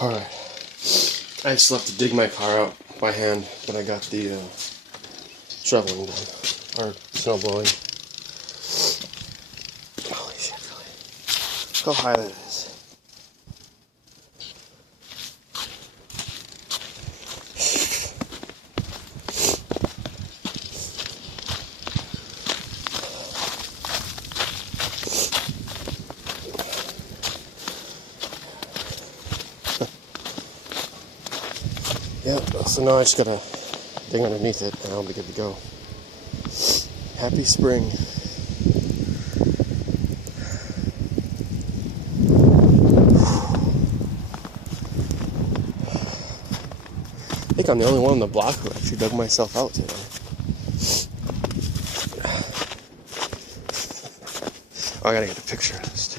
Alright. I still have to dig my car out by hand, but I got the shoveling done. Or snow blowing. Holy shit, really. Look how high that is. Yep, so now I just gotta dig underneath it and I'll be good to go. Happy spring. I think I'm the only one on the block who actually dug myself out today. Oh, I gotta get a picture of this too.